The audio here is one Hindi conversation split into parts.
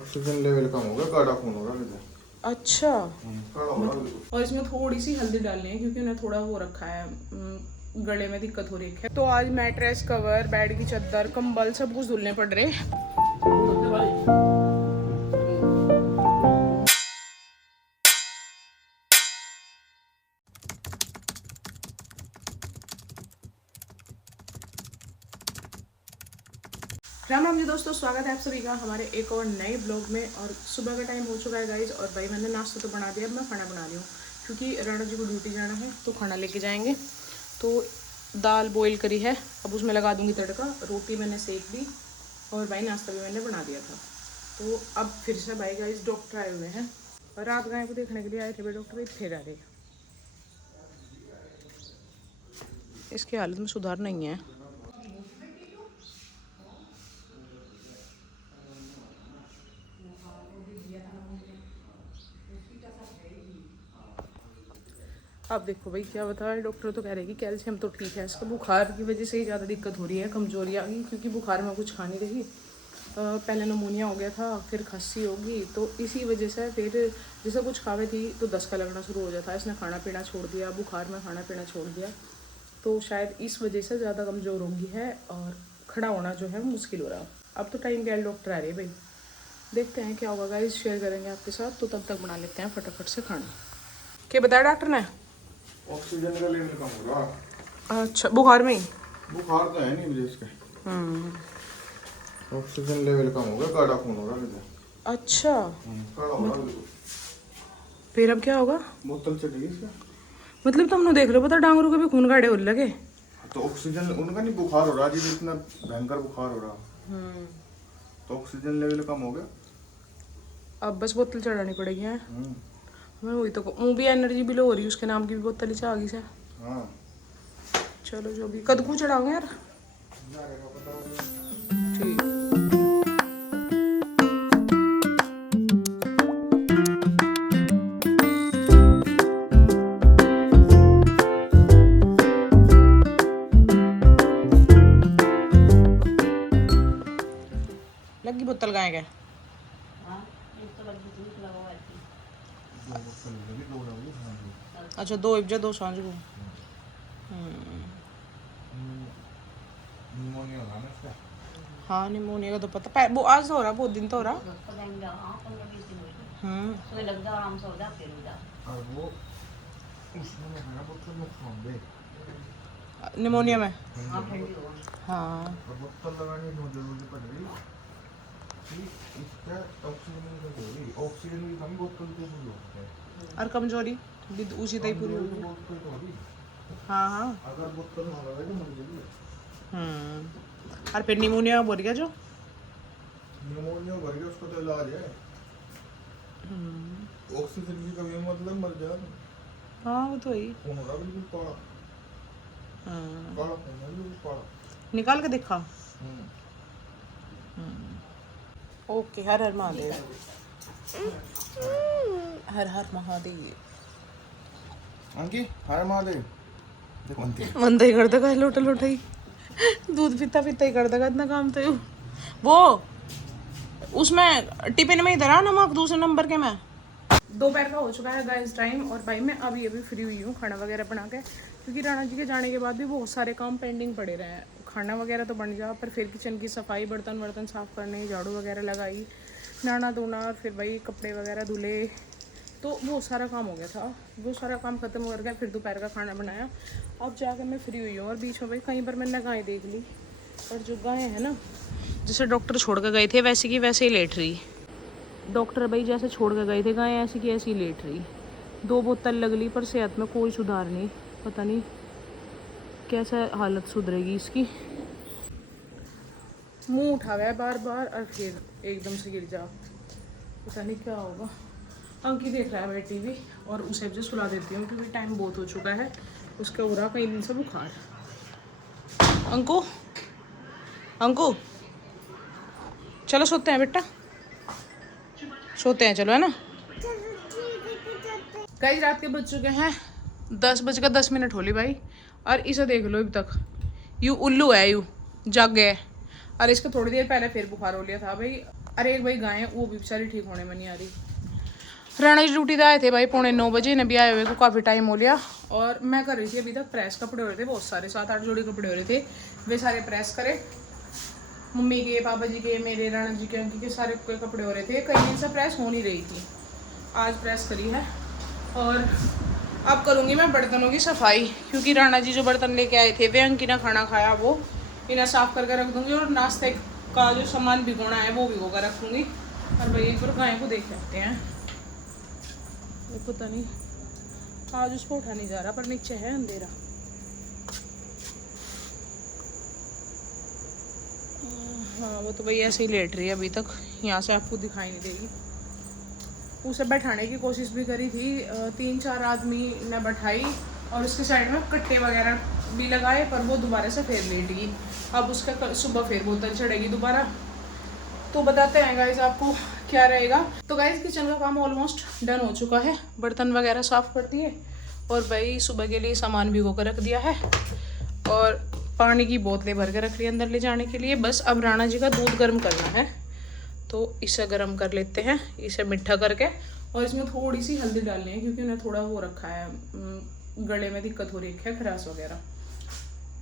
ऑक्सीजन लेवल कम होगा, गाढ़ा खून होगा मुझे। अच्छा। गाढ़ा होगा बिल्कुल। और इसमें थोड़ी सी हल्दी डालनी है क्योंकि उन्हें थोड़ा वो रखा है, गले में दिक्कत हो रही है। तो आज मैट्रेस, कवर, बेड की चादर, कंबल सब कुछ धुलने पड़ रहे। राम राम जी दोस्तों, स्वागत है आप सभी का हमारे एक और नए ब्लॉग में। और सुबह का टाइम हो चुका है गाइज, और भाई मैंने नाश्ता तो बना दिया। अब मैं खाना बना रही हूँ क्योंकि राणा जी को ड्यूटी जाना है तो खाना लेके जाएंगे। तो दाल बॉईल करी है, अब उसमें लगा दूंगी तड़का। रोटी मैंने सेक दी और भाई नाश्ता भी मैंने बना दिया था। तो अब फिर से भाई गाइज डॉक्टर आए हुए हैं, और रात गाय को देखने के लिए आए थे भाई डॉक्टर। फिर आ रहे, इसकी हालत में सुधार नहीं है। अब देखो भाई क्या बताया डॉक्टर, तो कह रहे कि कैल्शियम तो ठीक है, इसका बुखार की वजह से ही ज़्यादा दिक्कत हो रही है, कमजोरी आ गई। क्योंकि बुखार में कुछ खा नहीं रही, पहले नमोनिया हो गया था, फिर खांसी होगी, तो इसी वजह से फिर जैसे कुछ खावे थी तो दस्का लगना शुरू हो जाता है। इसने खाना पीना छोड़ दिया, बुखार में खाना पीना छोड़ दिया, तो शायद इस वजह से ज़्यादा कमज़ोर होगी है, और खड़ा होना जो है वो मुश्किल हो रहा। अब तो टाइम गया, डॉक्टर आ रहे भाई, देखते हैं क्या होगा गाइस, शेयर करेंगे आपके साथ। तो तब तक बना लेते हैं फटाफट से खाना। क्या बताया डॉक्टर ने? ऑक्सीजन का लेवल कम हो रहा। अच्छा, बुखार में ही? बुखार तो है नहीं मुझे इसके। ऑक्सीजन लेवल कम होगा, गाढ़ा खून होगा मुझे। अच्छा, गाढ़ा होगा बिल्कुल। फिर अब क्या होगा? बोतल चढ़ी इसका। मतलब तुमने देख लो, पता डांगरों के भी खून गाढ़े होने लगे। तो ऑक्सीजन उनका नहीं बुखार हो रहा जी, इतना भयंकर बुखार हो रहा। तो ऑक्सीजन लेवल कम हो गया। अब बस बोतल चढ़ानी पड़ेगी है। मैं वही तो कहूँ, भी एनर्जी भी लो हो रही है, उसके नाम की भी बोतल ही आ गई से। हाँ चलो जो भी, कद को चढ़ाओगे यार। ठीक। लगी बोतल गाय के? अच्छा, दो इब्जा दो सांझ को। निमोनिया होगा ना इसका। हाँ, निमोनिया का तो पता, वो आज तो हो रहा, बहुत दिन तो हो रहा। और वो उसमें है बोतल में खान दे निमोनिया में। हाँ, और बोतल लगानी बहुत जरूरी पड़ रही कि इसका ऑक्सीजन की जरूरी, ऑक्सीजन की कमी बोतल की पूरी होती है। और कमजोरी भी उसी तरह पूरी होगी। बोतल तो होगी। हाँ हाँ। अगर बोतल ना लगे तो मर जाएगी। और फिर निमोनिया बोल गया जो निमोनिया भर गया, उसका तो इलाज है। ऑक्सीजन की कमी मतलब मर जाएगा। हाँ, वो तो ही। खून हो रहा बिल्कुल काला। काला खून है बिल्कुल काला। निकाल के दिखा। ओके, हर हर महादेव, हर हर महादेव। अंकी हर महादेव। देखो अंकी मंदा ही कर देगा, लोटा लोटा ही दूध पीता पीता ही कर देगा इतना काम तो। वो उसमें टिफिन में ही धरा नमक दूसरे नंबर के में। दोपहर का हो चुका है गाइस टाइम, और भाई मैं अभी अभी फ्री हुई हूँ खाना वगैरह बना के। क्योंकि राणा जी के जाने के बाद भी बहुत सारे काम पेंडिंग पड़े रहे हैं। खाना वगैरह तो बन गया, पर फिर किचन की सफाई, बर्तन वर्तन साफ़ करने, झाड़ू वगैरह लगाई, नहाना धोना, और फिर भाई कपड़े वगैरह धुले, तो वो सारा काम हो गया था। वो सारा काम खत्म हो गया, फिर दोपहर का खाना बनाया। अब जाकर मैं फ्री हुई हूँ, और बीच में भाई कहीं पर मैंने गाय देख ली, और जो गाय है ना, जैसे डॉक्टर छोड़ कर गए थे वैसे की वैसे ही लेट रही। डॉक्टर भाई जैसे छोड़ कर गए थे गाय, ऐसी की ऐसी लेट रही। 2 बोतल लग ली, पर सेहत में कोई सुधार नहीं। पता नहीं कैसे हालत सुधरेगी इसकी। मुंह उठा हुआ है बार बार, और फिर एकदम से गिर जा, पता नहीं क्या होगा। अंकी देख रहा है भाई टीवी, और उसे भी सुला देती हूँ क्योंकि टाइम बहुत हो चुका है। उसका हो रहा कई दिन से बुखार। अंकु, अंकु चलो सोते हैं बेटा, सोते हैं चलो, है ना गाइस। रात के बज चुके हैं 10:10 होली भाई, और इसे देख लो अभी तक यू उल्लू है, यू जग है। और इसको थोड़ी देर पहले फिर बुखार हो लिया था भाई। अरे एक भाई गाय वो भी बेचारी ठीक होने में नहीं आ रही। राणा जी ड्यूटी आए थे भाई 9:45 ने भी आए हुए को काफ़ी टाइम हो लिया। और मैं कर रही थी अभी तक प्रेस, कपड़े हो रहे थे बहुत सारे, 7-8 जोड़ी कपड़े हो रहे थे, वे सारे प्रेस करे। मम्मी के, पापा जी के, मेरे, राणा जी के, अंकी के सारे कपड़े हो रहे थे, कहीं दिन से प्रेस हो नहीं रही थी, आज प्रेस करी है। और अब करूँगी मैं बर्तनों की सफाई, क्योंकि राणा जी जो बर्तन लेके आए थे वे अंकी ने खाना खाया, वो इन्हें साफ़ करके रख दूँगी। और नाश्ते का जो सामान भिगोना है वो भिगो कर रख दूँगी। और भाई एक बार गाय को देख लेते हैं, ये पता नहीं आज उसको उठा नहीं जा रहा, पर नीचे है अंधेरा। हाँ वो तो भाई ऐसे ही लेट रही है अभी तक, यहाँ से आपको दिखाई नहीं देगी। उसे बैठाने की कोशिश भी करी थी, 3-4 आदमी ने बैठाई और उसके साइड में कट्टे वगैरह भी लगाए, पर वो दोबारा से फिर लेट गई। अब उसका सुबह फिर बोतल चढ़ेगी दोबारा। तो बताते हैं गाइस आपको क्या रहेगा। तो गाइस किचन का काम ऑलमोस्ट डन हो चुका है, बर्तन वगैरह साफ़ कर दिए और भाई सुबह के लिए सामान भिगो कर रख दिया है और पानी की बोतलें भर के रख ली अंदर ले जाने के लिए। बस अब राणा जी का दूध गर्म करना है, तो इसे गर्म कर लेते हैं, इसे मीठा करके। और इसमें थोड़ी सी हल्दी डालनी है, क्योंकि उन्हें थोड़ा वो रखा है, गले में दिक्कत हो रही है, खराश वगैरह।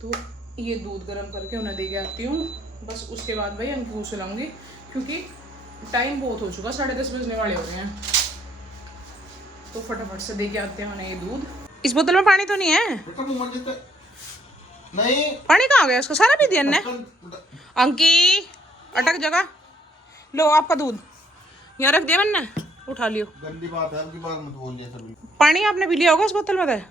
तो ये दूध गर्म करके उन्हें दे के आती हूँ। बस उसके बाद भाई अंकी को सुलाऊंगी, क्योंकि टाइम बहुत हो चुका, 10:30 बजने वाले हो गए हैं। तो फटाफट से दे के आते हैं उन्हें ये दूध। इस बोतल में पानी तो नहीं है? नहीं, पानी कहाँ गया? उसको सारा पी दिया ने। अंकी अटक जगह, लो आपका दूध यहाँ रख दिया मैंने, उठा लियो। गंदी बात है, आपकी बात मत बोलिए सभी। पानी आपने पी लिया होगा इस बोतल में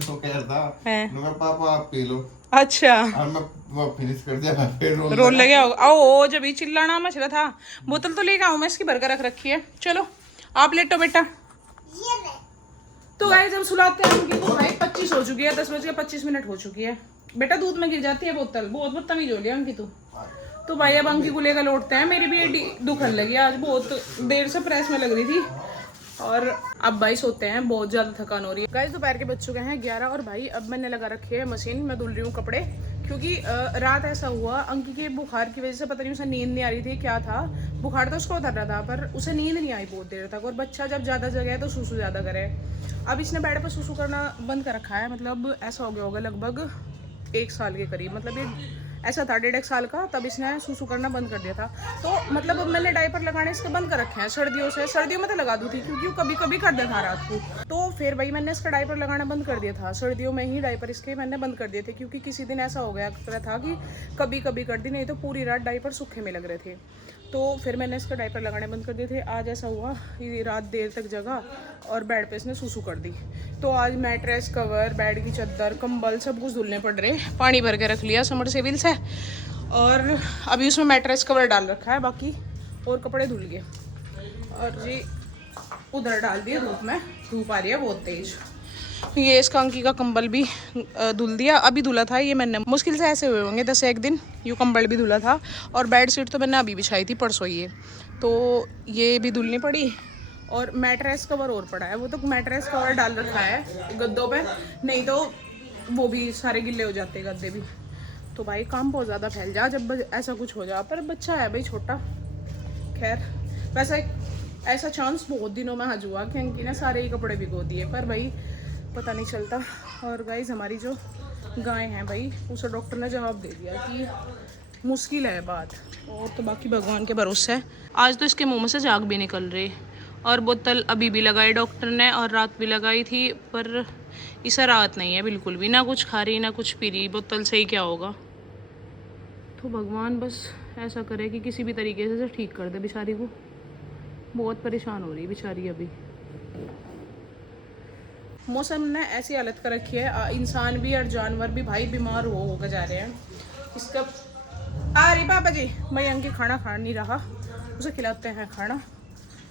तो कह रहा है मैं पापा आप पी लो। अच्छा, और मैं वो फिनिश कर दिया, मैं फिर रोल लगे होगा। ओ जब ये चिल्लाना मचला था। बोतल तो लेके आऊँ मैं, इसकी भरकर रख रखी है। चलो आप लेटो बेटा। तो गाइस हम सुलाते हैं उनकी को। भाई 25 हो चुकी है, 10:25 हो चुकी है। बेटा दूध में गिर जाती है बोतल, बहुत बदतमीज हो लिया अंकी तू। तो भाई अब अंकी को लेकर लौटते हैं। मेरी भी ये दुखन लगी, आज बहुत देर से प्रेस में लग रही थी। और अब भाई सोते हैं, बहुत ज़्यादा थकान हो रही है। गाइस दोपहर के बज चुके हैं 11 और भाई अब मैंने लगा रखी है मशीन, मैं धुल रही हूँ कपड़े। क्योंकि रात ऐसा हुआ, अंकी के बुखार की वजह से पता नहीं उसे नींद नहीं आ रही थी क्या था। बुखार तो उसको उतर रहा था, पर उसे नींद नहीं आई बहुत देर तक। और बच्चा जब ज़्यादा जगह है तो सूसू ज़्यादा करे। अब इसने बेड पर सूसू करना बंद कर रखा है, मतलब ऐसा हो गया होगा लगभग 1 साल के करीब। मतलब ये ऐसा था 1.5 साल का, तब इसने सूसू करना बंद कर दिया था। तो मतलब अब मैंने डायपर लगाने इसके बंद कर रखे हैं सर्दियों से। सर्दियों में तो लगा दूँ थी, क्योंकि वो कभी कभी कर देता था रात को। तो फिर भाई मैंने इसका डायपर लगाना बंद कर दिया था, सर्दियों में ही डायपर इसके मैंने बंद कर दिए थे। क्योंकि किसी दिन ऐसा हो गया था कि कभी कभी कर दी, नहीं तो पूरी रात डायपर सूखे में लग रहे थे। तो फिर मैंने इसका डायपर लगाने बंद कर दिए थे। आज ऐसा हुआ कि रात देर तक जगा और बेड पे इसने सूसू कर दी। तो आज मैट्रेस, कवर, बेड की चादर, कंबल सब कुछ धुलने पड़ रहे। पानी भर के रख लिया समरसेबिल से और अभी उसमें मैट्रेस कवर डाल रखा है, बाकी और कपड़े धुल गए। और जी उधर डाल दिए धूप में, धूप आ रही है बहुत तेज। ये इसका अंकी का कंबल भी धुल दिया, अभी धुला था ये मैंने, मुश्किल से ऐसे हुए होंगे 10-1 दिन। यूँ कंबल भी धुला था और बेड शीट तो मैंने अभी बिछाई थी परसों, ये तो ये भी धुलनी पड़ी। और मैट्रेस कवर और पड़ा है, वो तो मैट्रेस कवर डाल रखा है गद्दों पे, नहीं तो वो भी सारे गिल्ले हो जाते गद्दे भी। तो भाई काम बहुत ज़्यादा फैल जा जब ऐसा कुछ हो जा, पर बच्चा है भाई छोटा। खैर वैसे ऐसा चांस बहुत दिनों में आज हुआ कि अंकी ने सारे ही कपड़े भिगो दिए, पर भाई पता नहीं चलता। और गाइस हमारी जो गाय है भाई, उसे डॉक्टर ने जवाब दे दिया कि मुश्किल है बात, और तो बाकी भगवान के भरोसे है। आज तो इसके मुंह में से झाग भी निकल रही, और बोतल अभी भी लगाई डॉक्टर ने और रात भी लगाई थी, पर इसे राहत नहीं है बिल्कुल भी, ना कुछ खा रही ना कुछ पी रही। बोतल से ही क्या होगा। तो भगवान बस ऐसा करे कि किसी भी तरीके से ठीक कर दे बेचारी को, बहुत परेशान हो रही बेचारी अभी। मौसम ने ऐसी हालत कर रखी है, इंसान भी और जानवर भी भाई बीमार होकर जा रहे हैं। इसका आ रही पापा जी, मैं अंकी खाना खा नहीं रहा, उसे खिलाते हैं खाना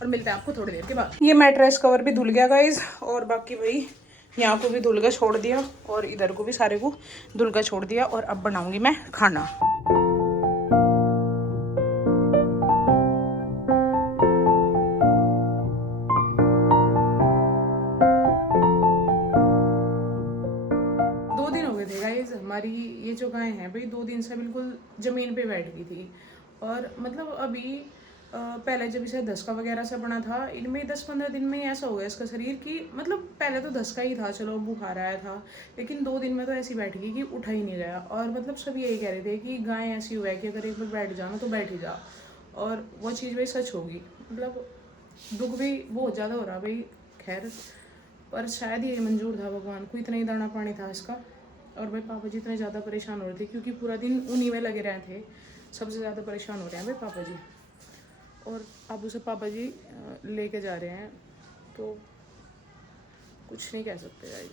और मिलते हैं आपको थोड़ी देर के बाद। ये मैट्रेस कवर भी धुल गया गाइज, और बाकी भाई यहाँ को भी धुल के छोड़ दिया और इधर को भी सारे को धुल के छोड़ दिया। और अब बनाऊंगी मैं खाना। हमारी ये जो गाय है भाई 2 दिन से बिल्कुल ज़मीन पे बैठ गई थी, और मतलब अभी पहले जब इसे धसका वगैरह से बना था, इनमें 10-15 दिन में ऐसा हो गया इसका शरीर कि मतलब पहले तो धसका ही था, चलो बुखार आया था, लेकिन 2 दिन में तो ऐसी बैठ गई कि उठा ही नहीं गया। और मतलब सब यही कह रहे थे कि गाय ऐसी हुआ है कि अगर एक बार बैठ जाओ ना तो बैठ ही जा, और वो चीज़ भाई सच होगी। मतलब दुख भी बहुत ज़्यादा हो रहा भाई, खैर पर शायद ये मंजूर था भगवान को, इतना ही दाना पानी था इसका। और भाई पापा जी इतने ज़्यादा परेशान हो रहे थे क्योंकि पूरा दिन उन्हीं में लगे रहे थे, सबसे ज़्यादा परेशान हो रहे हैं भाई पापा जी। और अब उसे पापा जी लेके जा रहे हैं, तो कुछ नहीं कह सकते गाइस।